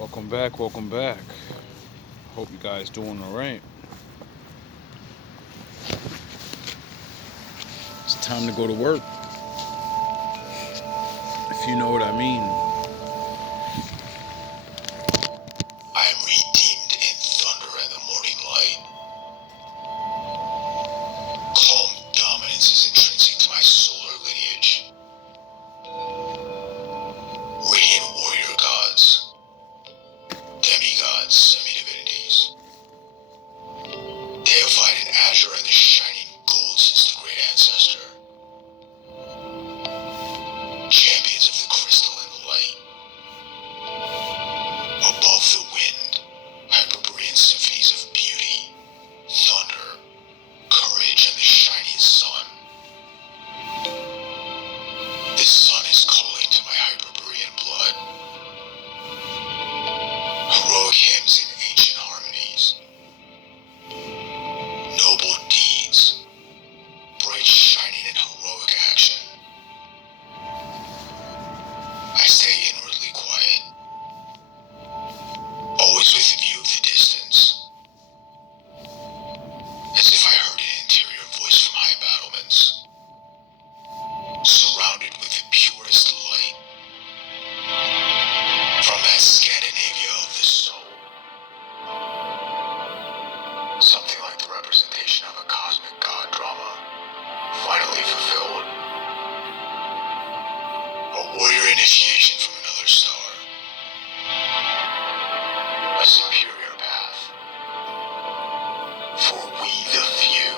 Welcome back, welcome back. Hope you guys doing alright. It's time to go to work, if you know what I mean. I am redeemed in thunder and the morning light. Calm dominance is intrinsic to my solar lineage. Radiant warrior gods, demigods, semi-divinities, deified in azure and the shining gold since the great ancestor. Champions of the crystal and light. Above the wind, Hyperborean symphonies of beauty, thunder, courage, and the shining sun. The sun is calling to my Hyperborean blood. Heroic hymns in ancient harmonies. Noble deeds, bright shining in heroic action. I stay inwardly quiet, always with a view of the distance, as if I heard an interior voice from high battlements, surrounded with the purest light from that Scandinavia of the soul. Something like the representation of a cosmic god drama, finally fulfilled. A warrior initiation from another star. A superior path. For we the few.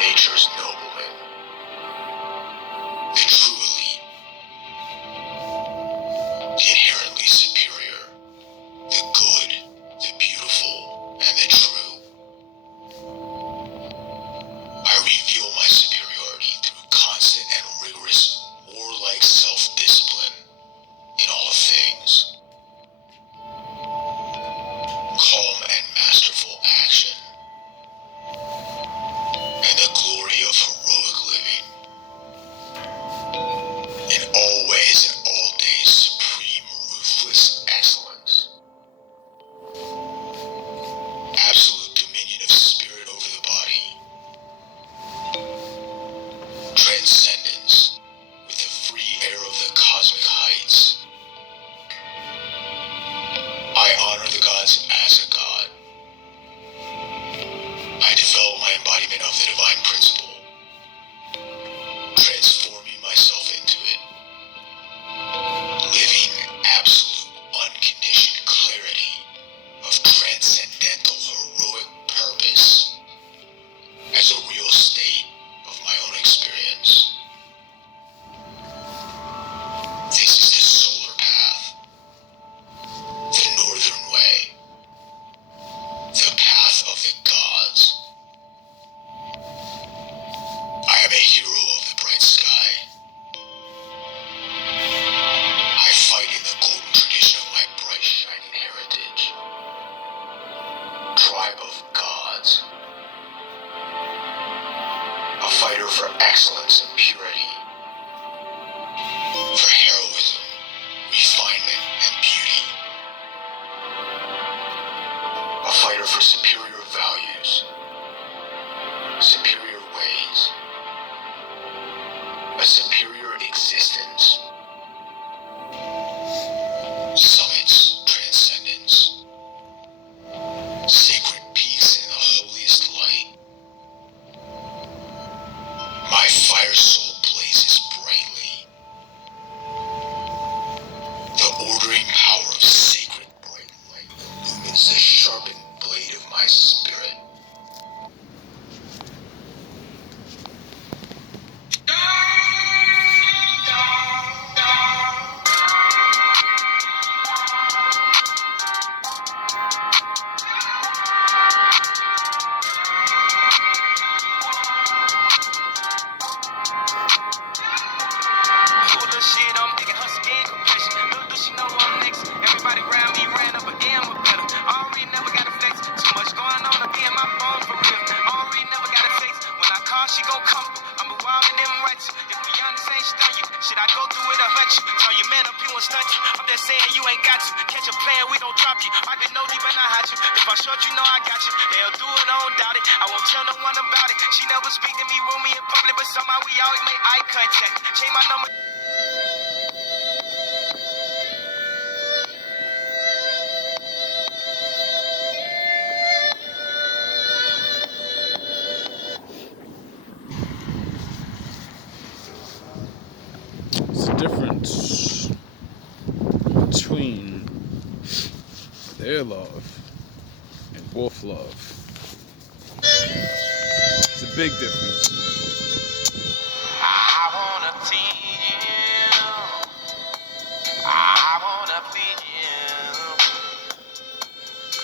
Nature's noblemen. The true elite. The man up, he won't stunt you. I'm just saying you ain't got to. Catch a player, we don't drop you. Might be nosy, but not hot you. If I short, you know I got you. They'll do it, I don't doubt it. I won't tell no one about it. She never speak to me, room me in public, but somehow we always make eye contact. Change my number. It's the difference between their love and wolf love. It's a big difference. I wanna please you. I wanna please you.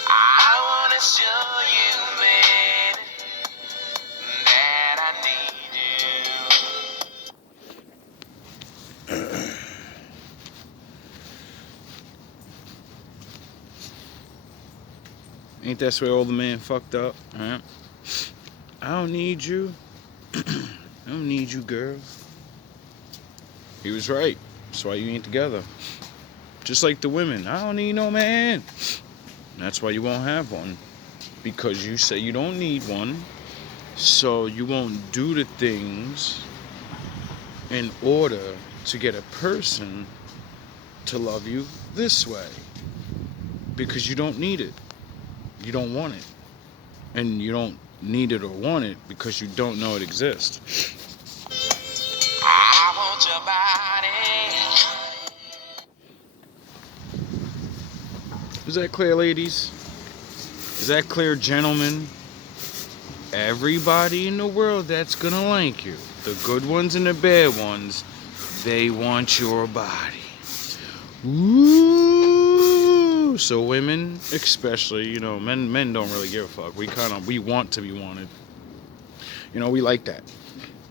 I wanna show you, baby, that I need you. Ain't that where all the man fucked up? Right? I don't need you. I don't need you, girl. He was right. That's why you ain't together. Just like the women. I don't need no man. That's why you won't have one. Because you say you don't need one. So you won't do the things in order to get a person to love you this way. Because you don't need it. You don't want it. And you don't need it or want it because you don't know it exists. I want your body. Is that clear, ladies? Is that clear, gentlemen? Everybody in the world that's gonna like you, the good ones and the bad ones, they want your body. Ooh. So women, especially, you know, men don't really give a fuck. We want to be wanted. You know, we like that.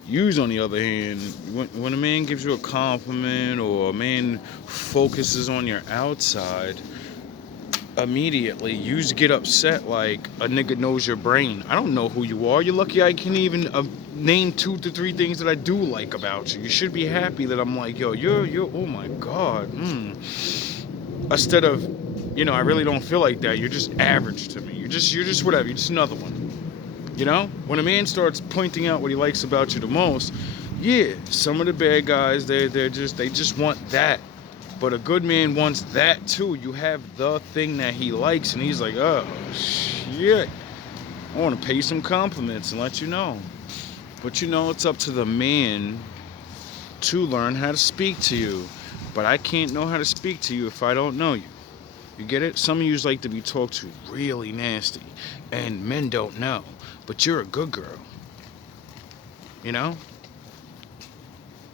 Yous, on the other hand, when a man gives you a compliment or a man focuses on your outside, immediately yous get upset like a nigga knows your brain. I don't know who you are. You're lucky I can even name 2 to 3 things that I do like about you. You should be happy that I'm like, yo, you're oh my god. Instead of, you know, I really don't feel like that. You're just average to me. You're just whatever. You're just another one. You know? When a man starts pointing out what he likes about you the most, yeah, some of the bad guys, they just want that. But a good man wants that too. You have the thing that he likes, and he's like, oh shit, I want to pay some compliments and let you know. But you know, it's up to the man to learn how to speak to you. But I can't know how to speak to you if I don't know you. You get it? Some of you like to be talked to really nasty, and men don't know. But you're a good girl. You know?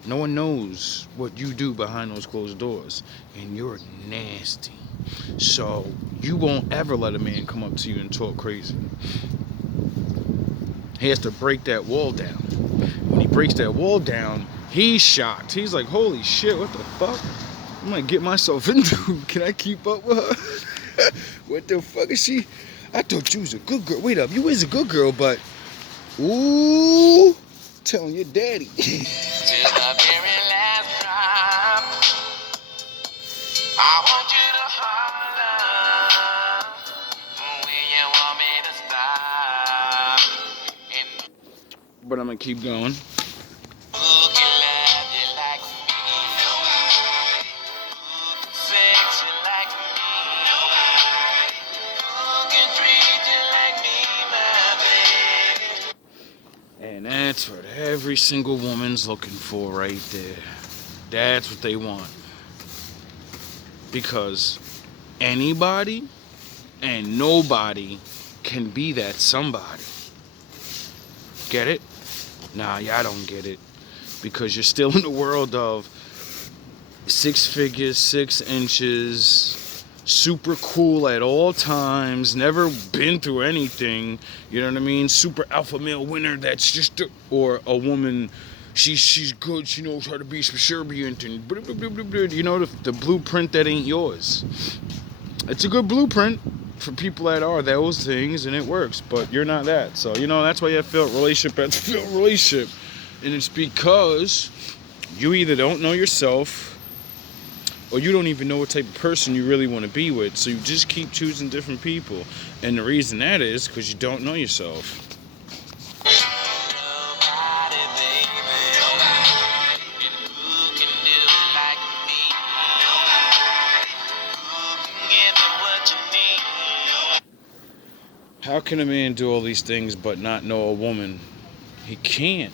No one knows what you do behind those closed doors, and you're nasty. So you won't ever let a man come up to you and talk crazy. He has to break that wall down. When he breaks that wall down, he's shocked. He's like, holy shit, what the fuck? I'm gonna get myself into. Can I keep up with her? What the fuck is she? I thought you was a good girl. Wait up, you is a good girl, but ooh, telling your daddy. Till the very last drop, I want you to holler when you want me to stop. And But I'm gonna keep going. who can love you like me? Nobody. Who can sex you like me? Nobody. Who can treat you like me, my baby? And that's what every single woman's looking for right there. That's what they want. Because anybody and nobody can be that somebody. Get it? Nah, y'all don't get it. Because you're still in the world of 6 figures, 6 inches, super cool at all times, never been through anything, you know what I mean? Super alpha male winner that's just, or a woman, she's good, she knows how to be subservient, and blah, blah, blah, blah, blah. You know, the blueprint that ain't yours. It's a good blueprint for people that are those things, and it works, but you're not that. So, you know, that's why you have failed relationship after failed relationship. And it's because you either don't know yourself, or you don't even know what type of person you really want to be with. So you just keep choosing different people. And the reason that is because you don't know yourself. Nobody, baby. Nobody. And who can do it like me? Nobody. Who can give me what you need? How can a man do all these things but not know a woman? He can't.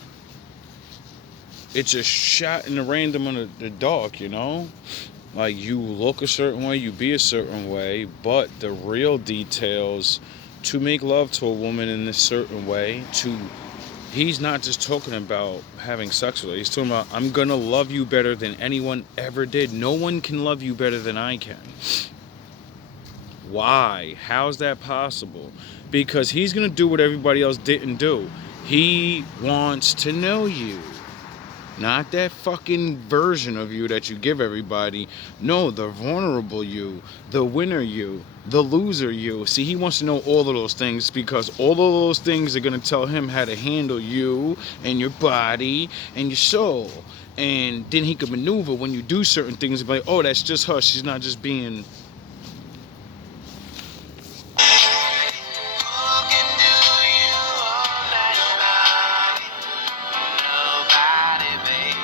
It's a shot in the random in the dark, you know? Like, you look a certain way, you be a certain way, but the real details to make love to a woman in this certain way, he's not just talking about having sex with her. He's talking about, I'm gonna love you better than anyone ever did. No one can love you better than I can. Why? How's that possible? Because he's gonna do what everybody else didn't do. He wants to know you. Not that fucking version of you that you give everybody. No, the vulnerable you, the winner you, the loser you. See, he wants to know all of those things because all of those things are going to tell him how to handle you and your body and your soul. And then he can maneuver when you do certain things and be like, oh, that's just her. She's not just being... Who can do you all night long? Nobody, baby.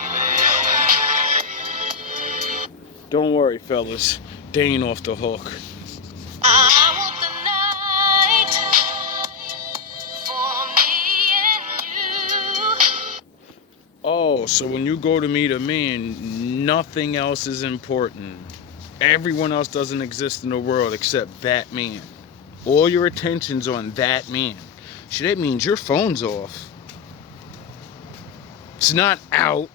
Don't worry, fellas. They ain't off the hook. I want the night for me and you. Oh, so when you go to meet a man, nothing else is important. Everyone else doesn't exist in the world except that man. All your attention's on that man. So that means your phone's off. It's not out.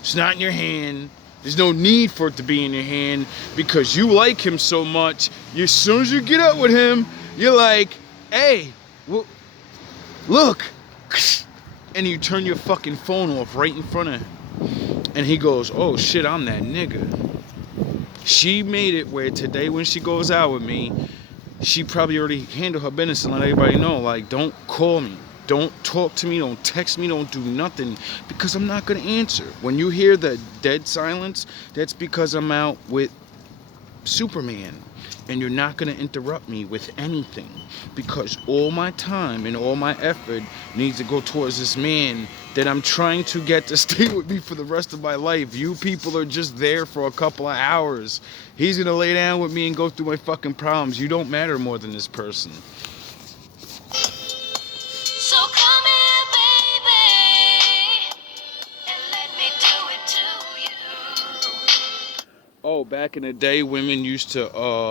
It's not in your hand. There's no need for it to be in your hand because you like him so much. As soon as you get up with him, you're like, hey, look. And you turn your fucking phone off right in front of him. And he goes, oh shit, I'm that nigga. She made it where today when she goes out with me, she probably already handled her business and let everybody know, like, don't call me. Don't talk to me, don't text me, don't do nothing, because I'm not going to answer. When you hear the dead silence, that's because I'm out with Superman. And you're not going to interrupt me with anything, because all my time and all my effort needs to go towards this man that I'm trying to get to stay with me for the rest of my life. You people are just there for a couple of hours. He's going to lay down with me and go through my fucking problems. You don't matter more than this person. So come here, baby, and let me do it to you. Oh, back in the day, women used to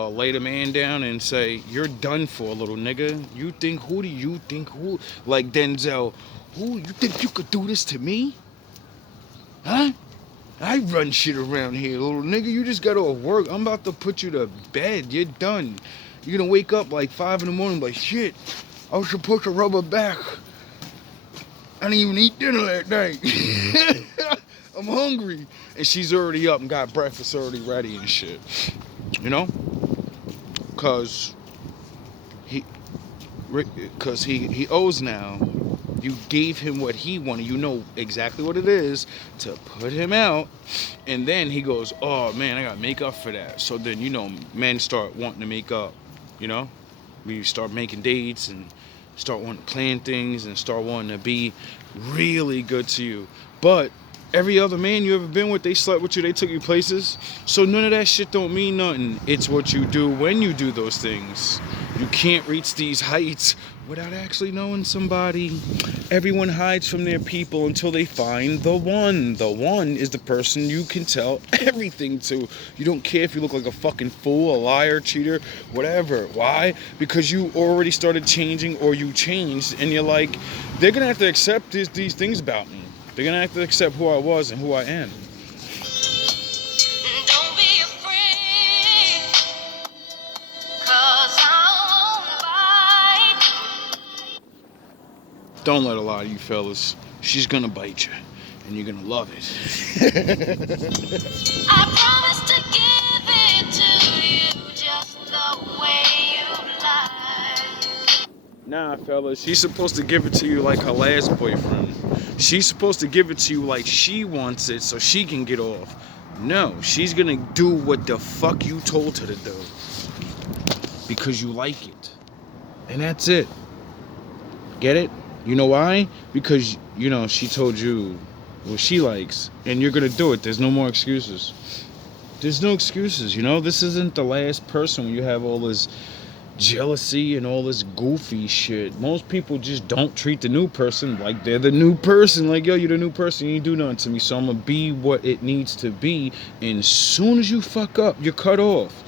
lay the man down and say, you're done for, little nigga. You think, who do you think, who? Like Denzel, who, you think you could do this to me? Huh? I run shit around here, little nigga. You just got to work. I'm about to put you to bed. You're done. You're going to wake up like 5 in the morning like, shit, I was supposed to rub her back. I didn't even eat dinner that night. I'm hungry. And she's already up and got breakfast already ready and shit. You know? Because he owes now. You gave him what he wanted. You know exactly what it is to put him out. And then he goes, oh, man, I got to make up for that. So then, you know, men start wanting to make up, you know? We start making dates and start wanting to plan things and start wanting to be really good to you. But every other man you ever been with, they slept with you, they took you places. So none of that shit don't mean nothing. It's what you do when you do those things. You can't reach these heights without actually knowing somebody. Everyone hides from their people until they find the one. The one is the person you can tell everything to. You don't care if you look like a fucking fool, a liar, cheater, whatever. Why? Because you already started changing, or you changed, and you're like, they're gonna have to accept these things about me. They're gonna have to accept who I was and who I am. Don't be afraid, 'cause I won't bite. Don't let her lie to you, fellas. She's gonna bite you, and you're gonna love it. I promise to give it to you just the way you like. Nah, fellas, she's supposed to give it to you like her last boyfriend. She's supposed to give it to you like she wants it so she can get off. No, she's gonna do what the fuck you told her to do. Because you like it. And that's it. Get it? You know why? Because, she told you what she likes. And you're gonna do it. There's no more excuses. There's no excuses, This isn't the last person when you have all this jealousy and all this goofy shit. Most people just don't treat the new person like they're the new person. Like, yo, you're the new person. You ain't do nothing to me. So I'm gonna be what it needs to be. And as soon as you fuck up, you're cut off.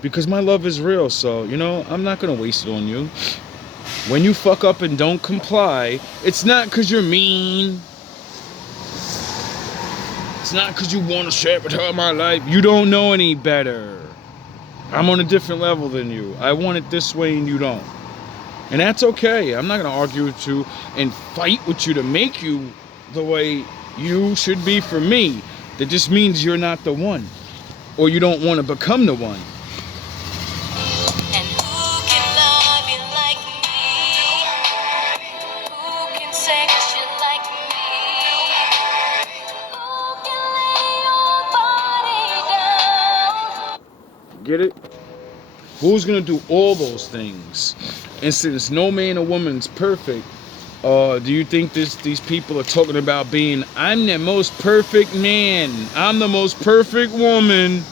Because my love is real. So, I'm not gonna waste it on you. When you fuck up and don't comply, it's not because you're mean. It's not because you want to sabotage my life. You don't know any better. I'm on a different level than you. I want it this way and you don't. And that's okay. I'm not going to argue with you and fight with you to make you the way you should be for me. That just means you're not the one. Or you don't want to become the one. And who can love you like me? Who can sex you like me? Who can lay your body down? Get it? Who's gonna do all those things? And since no man or woman's perfect, do you think these people are talking about being, I'm the most perfect man, I'm the most perfect woman?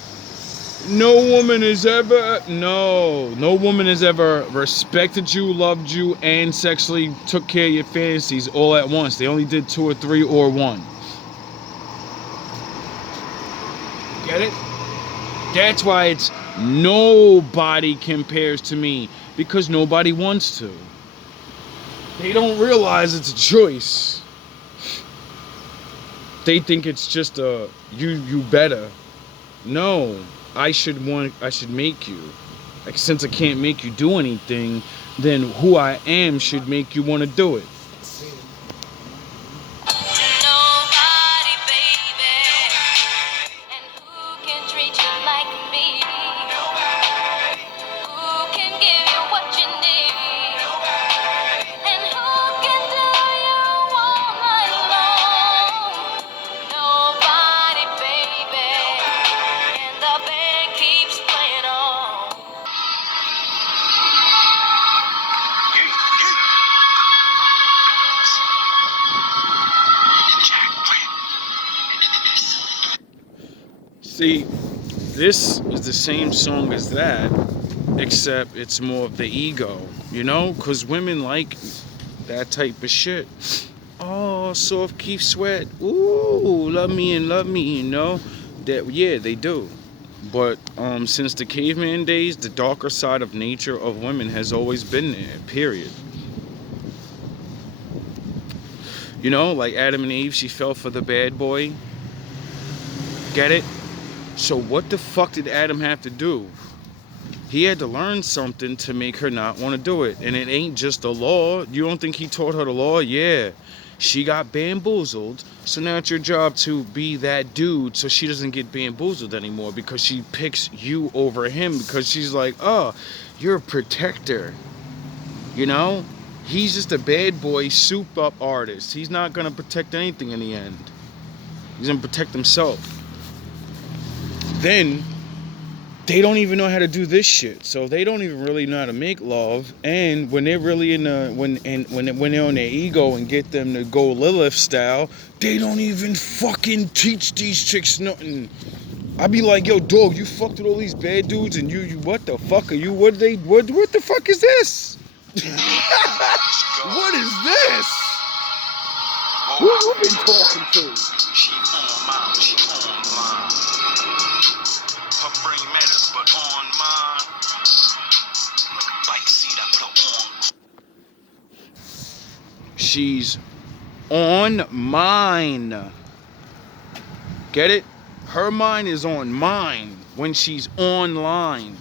No woman has ever respected you, loved you, and sexually took care of your fantasies all at once. They only did 2 or 3 or 1. Get it? That's why it's nobody compares to me, because nobody wants to. They don't realize it's a choice. They think it's just you better. No, I should make you. Like, since I can't make you do anything, then who I am should make you want to do it. Nobody, baby. And who can treat you like me? Who can give you what you need? And who can do you all night long? Nobody, baby. And the band keeps playing on. See, this is the same song as that, except it's more of the ego, because women like that type of shit. Oh, soft Keith Sweat, ooh, love me, that, yeah, they do. But since the caveman days, the darker side of nature of women has always been there, period. Like Adam and Eve, she fell for the bad boy. Get it? So what the fuck did Adam have to do? He had to learn something to make her not want to do it. And it ain't just the law. You don't think he taught her the law? Yeah. She got bamboozled. So now it's your job to be that dude so she doesn't get bamboozled anymore, because she picks you over him, because she's like, oh, you're a protector. He's just a bad boy, souped up artist. He's not going to protect anything in the end. He's going to protect himself. Then they don't even know how to do this shit, so they don't even really know how to make love. And when they're really in when they're on their ego and get them to go Lilith style, they don't even fucking teach these chicks nothing. I be like, yo, dog, you fucked with all these bad dudes, and you what the fuck are you? What the fuck is this? What is this? Who you been talking to? She online. Her brain matters, but on mine. Like a bike seat, I put her on. She's on mine. Get it? Her mind is on mine when she's online.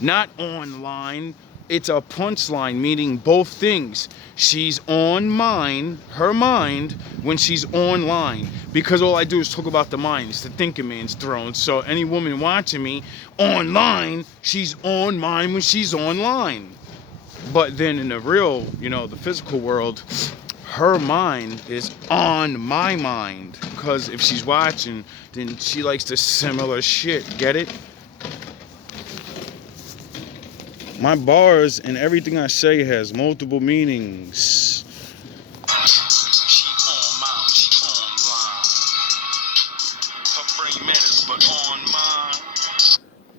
Not online. It's a punchline, meaning both things. She's on mine, her mind, when she's online. Because all I do is talk about the mind. It's the thinking man's throne. So any woman watching me online, she's on mine when she's online. But then in the real, the physical world, her mind is on my mind. Because if she's watching, then she likes the similar shit. Get it? My bars and everything I say has multiple meanings. She on mine, she online. Her brain matters, but on mine.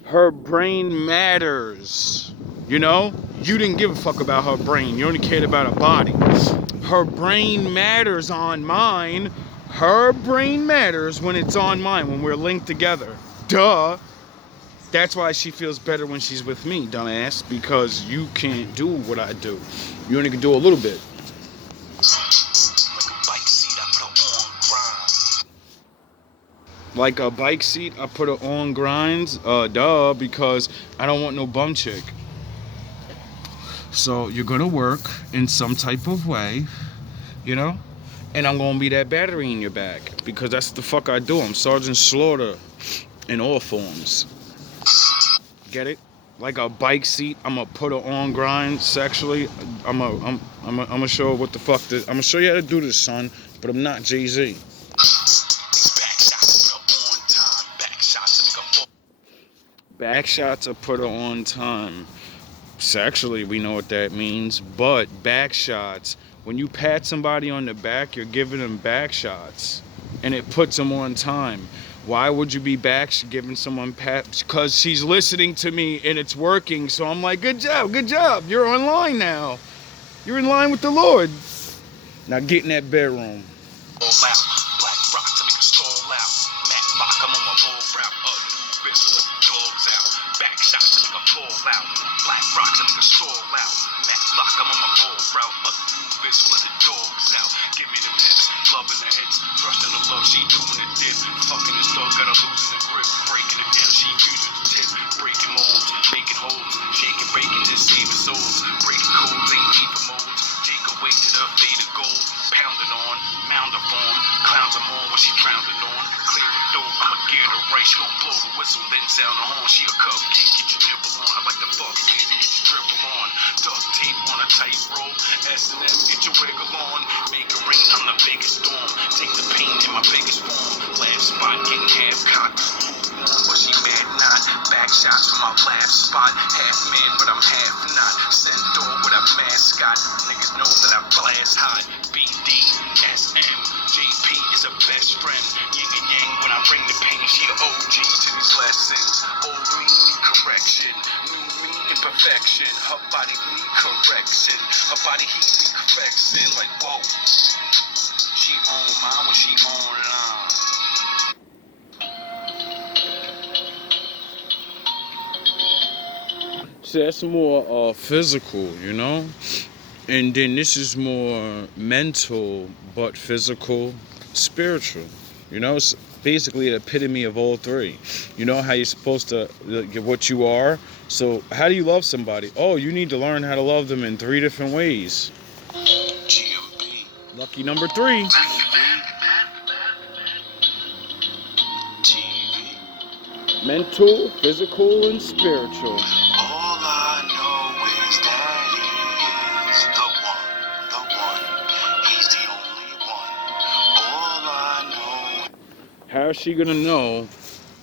Her brain matters. You know? You didn't give a fuck about her brain. You only cared about her body. Her brain matters on mine. Her brain matters when it's on mine, when we're linked together. Duh. That's why she feels better when she's with me, dumbass. Because you can't do what I do. You only can do a little bit. Like a bike seat, I put her on grind. Like a bike seat, I put her on grinds. Duh, because I don't want no bum chick. So you're gonna work in some type of way, you know? And I'm gonna be that battery in your back. Because that's the fuck I do. I'm Sergeant Slaughter in all forms. Get it? Like a bike seat, I'm gonna put her on grind sexually. I'm gonna show her what the fuck this. I'm gonna show you how to do this, son. But I'm not Jay-Z. Back shots, I put her on time. Sexually, we know what that means. But back shots, when you pat somebody on the back, you're giving them back shots. And it puts them on time. Why would you be back giving someone pat? Because she's listening to me and it's working. So I'm like, good job, good job. You're online now. You're in line with the Lord. Now get in that bedroom. Black rock to make a stall out. Matt Lock, I'm on my roll route. Anubis, dogs out. Back shots to make a fall out. Black rock to make a stall out. Matt Lock, I'm on my roll route. Anubis, let the dogs out. Give me them hips, loving the hits. Thrusting the low, she doing the dip. Fucking this dog, got her losing the grip. Breaking it down, she using the tip. Breaking molds, making holes. Shaking, breaking, just saving souls. Breaking codes, ain't need for molds. Take away to the faded gold. Pounding on, mound of form. Clowns are on when she drowning on. Clear the throat, I'ma get her right. She gon' blow the whistle, then sound the horn. She a cupcake, get your nipple on. I like the fuck, get your dribble on. Duct tape on a tight roll. S&M, get your wiggle on. Make it rain, I'm the biggest storm. Take the pain in my biggest form. Last spot, getting half cocked. But she mad not. Back shots from my last spot. Half man, but I'm half not. Centaur with a mascot. Niggas know that I blast hot. BD, SM, JP is a best friend. Yin and yang when I bring the pain. She an OG to these lessons. Old me need correction. New me imperfection. Her body need correction. Her body heat be perfection. Like whoa. She on mine when she online. So that's more physical, you know? And then this is more mental, but physical, spiritual. You know, it's basically the epitome of all three. You know how you're supposed to get what you are. So how do you love somebody? Oh, you need to learn how to love them in 3 different ways. GMB Lucky number 3. TV. Mental, physical, and spiritual. All I know is that he is the one. He's the only one. All I know. How is she gonna know?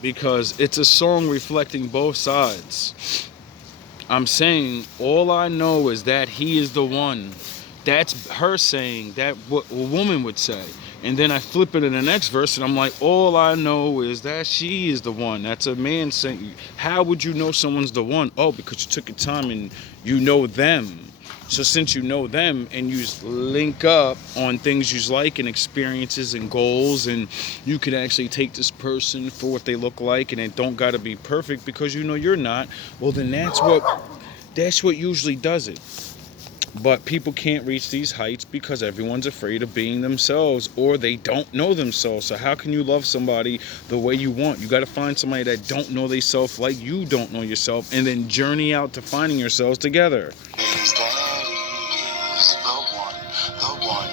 Because it's a song reflecting both sides. I'm saying all I know is that he is the one. That's her saying that what a woman would say. And then I flip it in the next verse and I'm like, all I know is that she is the one. That's a man saying. How would you know someone's the one? Oh, because you took your time and you know them. So since you know them and you link up on things you like and experiences and goals, and you can actually take this person for what they look like, and it don't gotta be perfect because you know you're not, well then that's what usually does it. But people can't reach these heights because everyone's afraid of being themselves, or they don't know themselves. So how can you love somebody the way you want? You got to find somebody that don't know themselves like you don't know yourself, and then journey out to finding yourselves together. Is that he is the one.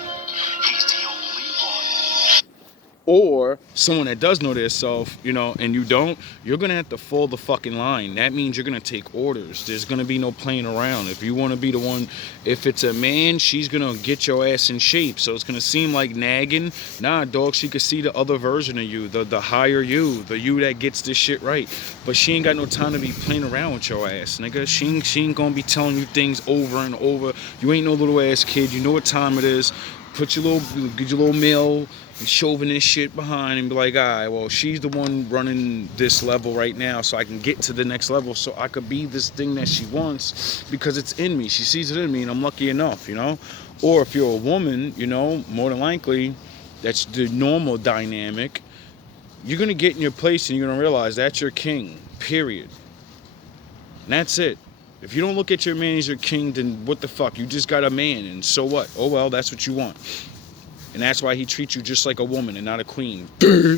He's the only one. or someone that does know their self, you know, and you don't, you're gonna have to fall the fucking line. That means you're gonna take orders. There's gonna be no playing around. If you want to be the one, if it's a man, she's gonna get your ass in shape. So it's gonna seem like nagging. Nah, dog, she could see the other version of you, the higher you, the you that gets this shit right. But she ain't got no time to be playing around with your ass, nigga. She ain't gonna be telling you things over and over. You ain't no little ass kid. You know what time it is. Put your little male chauvinist shit behind and be like, all right, well, she's the one running this level right now, so I can get to the next level, so I could be this thing that she wants because it's in me. She sees it in me, and I'm lucky enough, you know. Or if you're a woman, you know, more than likely, that's the normal dynamic. You're gonna get in your place and you're gonna realize that's your king. Period. And that's it. If you don't look at your man as your king, then what the fuck? You just got a man, and so what? Oh well, that's what you want. And that's why he treats you just like a woman and not a queen. Bedroom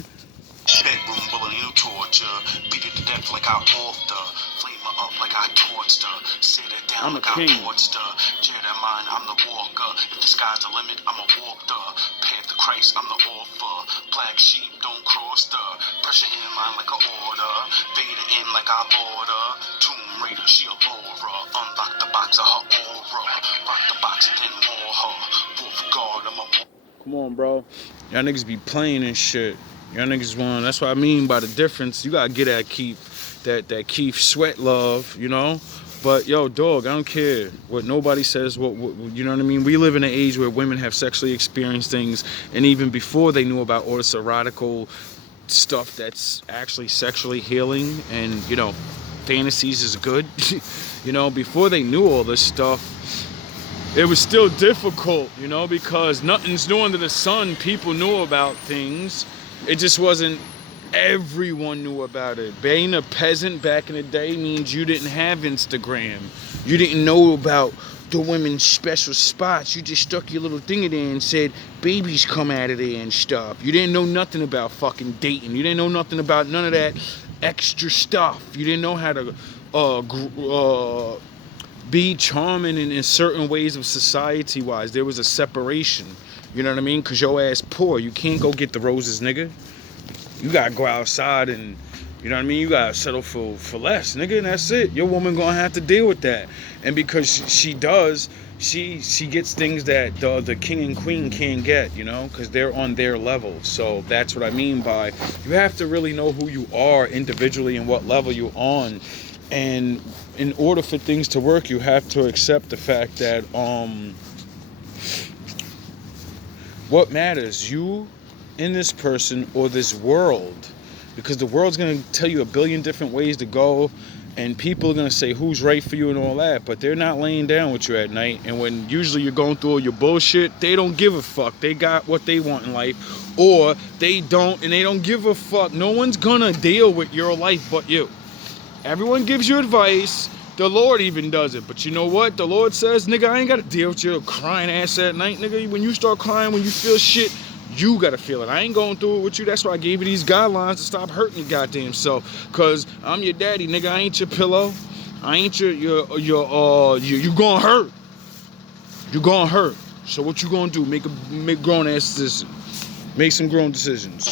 bullying and torture. Beat it to death like I ought to. Flame her up like I torched her. Sit her down like I torched her. Cheer that mind, I'm the walker. If the sky's the limit, I'm a walker. Path to Christ, I'm the author. Black sheep, don't cross the. Pressure in line like an order. Vader in like I order. Tomb Raider, she a Laura. Unlock the box of her aura. Rock the box, then more her. Wolf guard, I'm a Come on, bro. Y'all niggas be playing and shit. Y'all niggas want. That's what I mean by the difference. You gotta get at Keith, that Keith Sweat love, you know. But yo, dog, I don't care what nobody says. What you know what I mean? We live in an age where women have sexually experienced things, and even before they knew about all this erotical stuff that's actually sexually healing, and you know, fantasies is good. You know, before they knew all this stuff, it was still difficult, you know, because nothing's new under the sun. People knew about things. It just wasn't everyone knew about it. Being a peasant back in the day means you didn't have Instagram. You didn't know about the women's special spots. You just stuck your little thing in there and said, babies come out of there and stuff. You didn't know nothing about fucking dating. You didn't know nothing about none of that extra stuff. You didn't know how to be charming in certain ways of society-wise. There was a separation. You know what I mean? Because your ass poor. You can't go get the roses, nigga. You gotta go outside and, you know what I mean? You gotta settle for less, nigga, and that's it. Your woman gonna have to deal with that. And because she does, she gets things that the king and queen can't get, you know? Because they're on their level. So that's what I mean by, you have to really know who you are individually and what level you're on. And in order for things to work, you have to accept the fact that what matters, you in this person or this world, because the world's gonna tell you a billion different ways to go, and people are gonna say who's right for you and all that, but they're not laying down with you at night. And when usually you're going through all your bullshit, they don't give a fuck. They got what they want in life, or they don't, and they don't give a fuck. No one's gonna deal with your life but you. Everyone gives you advice. The Lord even does it. But you know what? The Lord says, nigga, I ain't got to deal with your crying ass at night, nigga. When you start crying, when you feel shit, you got to feel it. I ain't going through it with you. That's why I gave you these guidelines to stop hurting your goddamn self. Because I'm your daddy, nigga. I ain't your pillow. I ain't you gonna hurt. You gonna hurt. So what you gonna do? Make grown ass decisions. Make some grown decisions.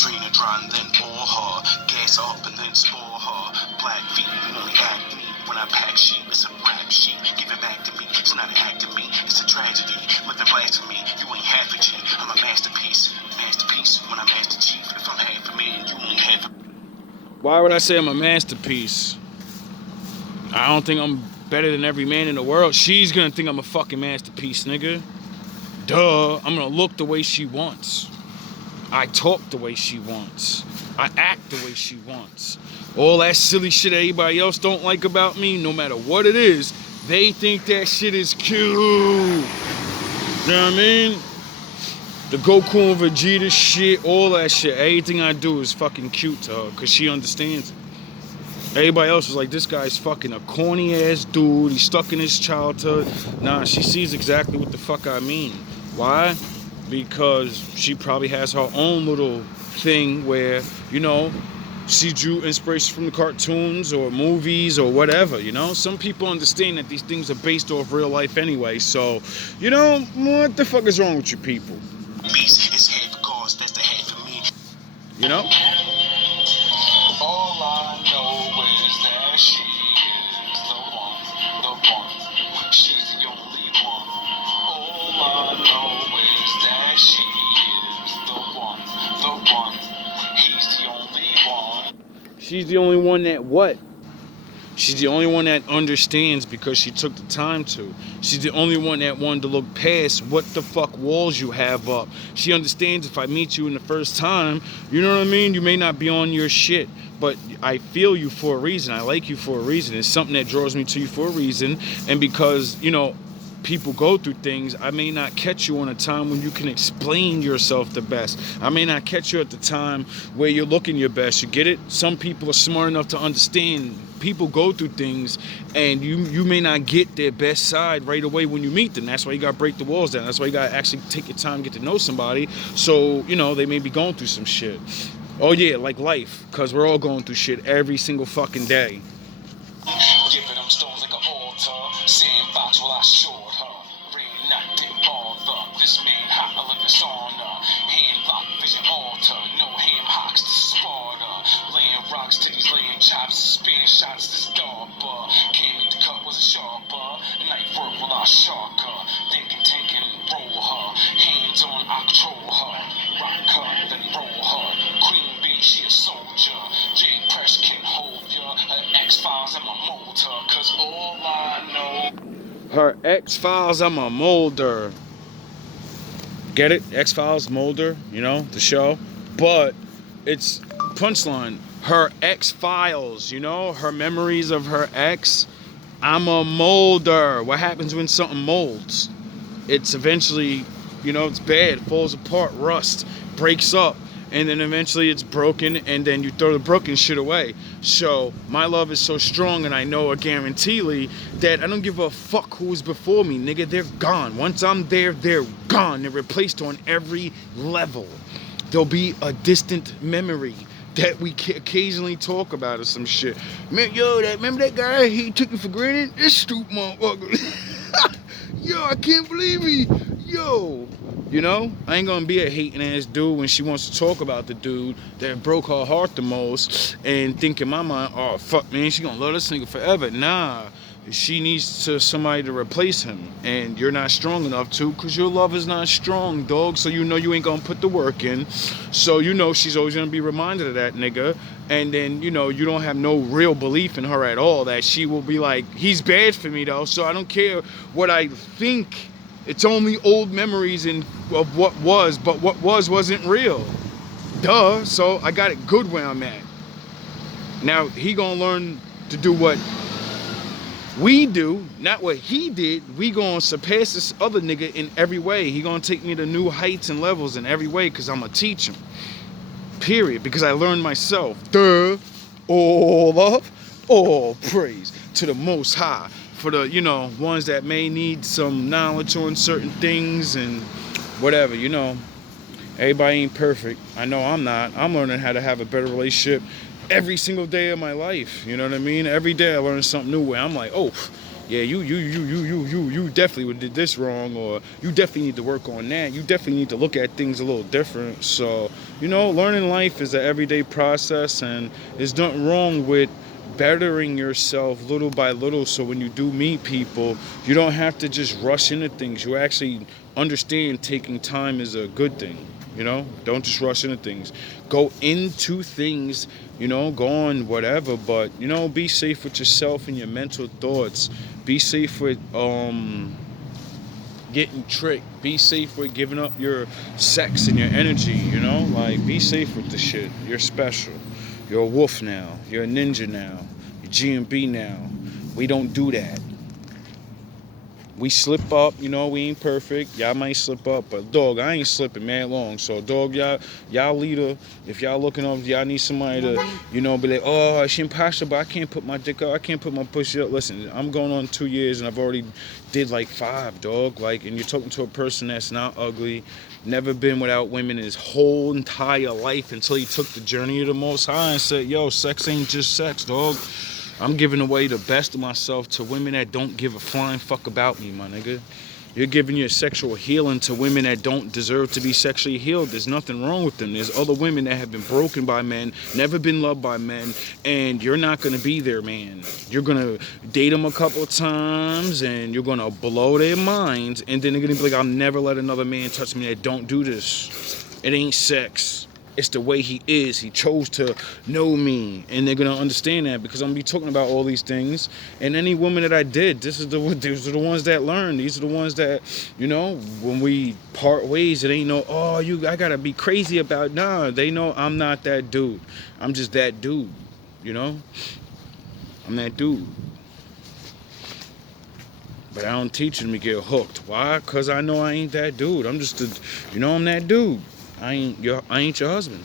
drain her dry and then pour her. Gas her up and then spoil her. Black feet, you only act me. When I pack sheep, it's a rap sheet. Give it back to me, it's not an act of me. It's a tragedy, living blasphemy. You ain't half a G, I'm a masterpiece. Masterpiece, when I'm Master Chief. If I'm half a man, you ain't half a... Why would I say I'm a masterpiece? I don't think I'm better than every man in the world. She's gonna think I'm a fucking masterpiece, nigga. Duh, I'm gonna look the way she wants. I talk the way she wants. I act the way she wants. All that silly shit that everybody else don't like about me, no matter what it is, they think that shit is cute. You know what I mean? The Goku and Vegeta shit, all that shit, everything I do is fucking cute to her, because she understands it. Everybody else is like, this guy's fucking a corny ass dude, he's stuck in his childhood. Nah, she sees exactly what the fuck I mean. Why? Because she probably has her own little thing where, you know, she drew inspiration from the cartoons or movies or whatever, you know? Some people understand that these things are based off real life anyway, so, you know, what the fuck is wrong with you people? Beast, it's half cause, that's the half of You know? All I know is that she is the one, the one. She's the only one. All I know is that she is the one, the one. He's the only one. She's the only one that what? She's the only one that understands because she took the time to. She's the only one that wanted to look past what the fuck walls you have up. She understands if I meet you in the first time, you know what I mean? You may not be on your shit, but I feel you for a reason. I like you for a reason. It's something that draws me to you for a reason. And because, you know, people go through things, I may not catch you on a time when you can explain yourself the best. I may not catch you at the time where you're looking your best. You get it? Some people are smart enough to understand people go through things, and you may not get their best side right away when you meet them. That's why you gotta break the walls down. That's why you gotta actually take your time, get to know somebody. So, you know, they may be going through some shit. Oh yeah, like life, cause we're all going through shit every single fucking day. Giving them stones like an altar. Sandbox while I short her. Rain not didn't bother. This man hot like a sauna. Hand lock vision altar. No ham hocks to Sparta. Laying rocks to these laying chops. Spin shots to Starber. Can't meet the cut was a sharper. Night work while I shark her. Thinking, tanking, roll her. Hands on, I control her. Rock her, then roll her. Queen bee, she a soldier. J Press can hold ya. Her X-Files, I'm a molder. Cause all I know. Her X-Files, I'm a molder. Get it? X-Files, Mulder, you know, the show. But it's punchline. Her X-Files, you know, her memories of her ex. I'm a molder. What happens when something molds? It's eventually, you know, it's bad, falls apart, rust, breaks up. And then eventually it's broken, and then you throw the broken shit away. So my love is so strong, and I know guaranteedly that I don't give a fuck who's before me, nigga. They're gone. Once I'm there, they're gone. They're replaced on every level. There'll be a distant memory that we occasionally talk about or some shit. Man, yo, remember that guy? He took you for granted? This stupid motherfucker. Yo, I can't believe he. Yo. You know, I ain't gonna be a hating ass dude when she wants to talk about the dude that broke her heart the most and think in my mind, oh fuck man, she gonna love this nigga forever. Nah, she needs somebody to replace him, and you're not strong enough to, cause your love is not strong, dog. So you know you ain't gonna put the work in. So you know she's always gonna be reminded of that nigga, and then you know you don't have no real belief in her at all that she will be like, he's bad for me though. So I don't care what I think. It's only old memories of what was, but what wasn't real. Duh. So I got it good where I'm at. Now he gonna learn to do what we do, not what he did. We gonna surpass this other nigga in every way. He gonna take me to new heights and levels in every way, cause I'ma teach him. Period. Because I learned myself. Duh. All love, all praise to the Most High. For the, you know, ones that may need some knowledge on certain things and whatever, you know. Everybody ain't perfect. I know I'm not. I'm learning how to have a better relationship every single day of my life. You know what I mean? Every day I learn something new where I'm like, oh, yeah, you definitely did this wrong, or you definitely need to work on that. You definitely need to look at things a little different. So, you know, learning life is an everyday process, and there's nothing wrong with bettering yourself little by little, so when you do meet people, you don't have to just rush into things. You actually understand taking time is a good thing. You know, don't just rush into things. Go into things, you know, go on whatever, but you know, be safe with yourself and your mental thoughts. Be safe with getting tricked. Be safe with giving up your sex and your energy, you know? Like, be safe with the shit. You're special. You're a wolf now. You're a ninja now. You're GMB now. We don't do that. We slip up, you know, we ain't perfect. Y'all might slip up, but dog, I ain't slipping man long. So dog, y'all leader, if y'all looking up, y'all need somebody to, you know, be like, oh, it's impossible, I can't put my dick up, I can't put my pussy up. Listen, I'm going on 2 years and I've already did like 5, dog. Like, and you're talking to a person that's not ugly, never been without women in his whole entire life until he took the journey of the Most High and said, yo, sex ain't just sex, dog. I'm giving away the best of myself to women that don't give a flying fuck about me, my nigga. You're giving your sexual healing to women that don't deserve to be sexually healed. There's nothing wrong with them. There's other women that have been broken by men, never been loved by men, and you're not going to be their man. You're going to date them a couple of times, and you're going to blow their minds, and then they're going to be like, I'll never let another man touch me that don't do this. It ain't sex. It's the way he is. He chose to know me, and they're gonna understand that because I'm gonna be talking about all these things. And any woman that I did, these are the ones that learn. These are the ones that, you know, when we part ways, it ain't no, oh, I gotta be crazy about. Nah, they know I'm not that dude. I'm just that dude. You know, I'm that dude. But I don't teach them to get hooked. Why? Cause I know I ain't that dude. I'm just I'm that dude. I ain't your husband,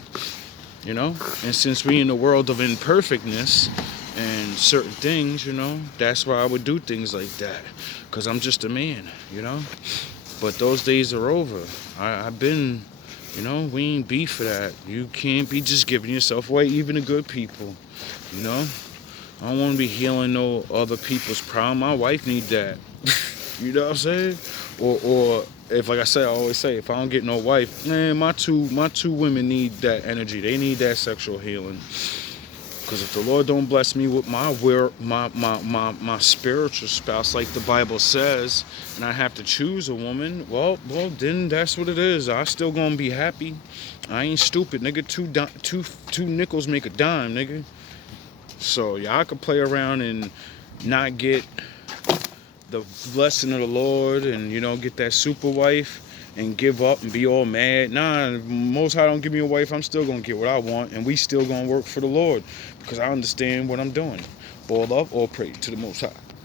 you know? And since we in the world of imperfectness and certain things, you know, that's why I would do things like that. Because I'm just a man, you know? But those days are over. I've been, you know, we ain't beef for that. You can't be just giving yourself away, even to good people, you know? I don't want to be healing no other people's problem. My wife need that. You know what I'm saying? Or if, like I said, I always say, if I don't get no wife, man, my two women need that energy. They need that sexual healing. Because if the Lord don't bless me with my spiritual spouse, like the Bible says, and I have to choose a woman, well, then that's what it is. I still gonna be happy. I ain't stupid, nigga. Two nickels make a dime, nigga. So y'all could play around and not get the blessing of the Lord and, you know, get that super wife and give up and be all mad. Nah, Most High don't give me a wife, I'm still gonna get what I want, and we still gonna work for the Lord because I understand what I'm doing. All love, all praise to the Most High.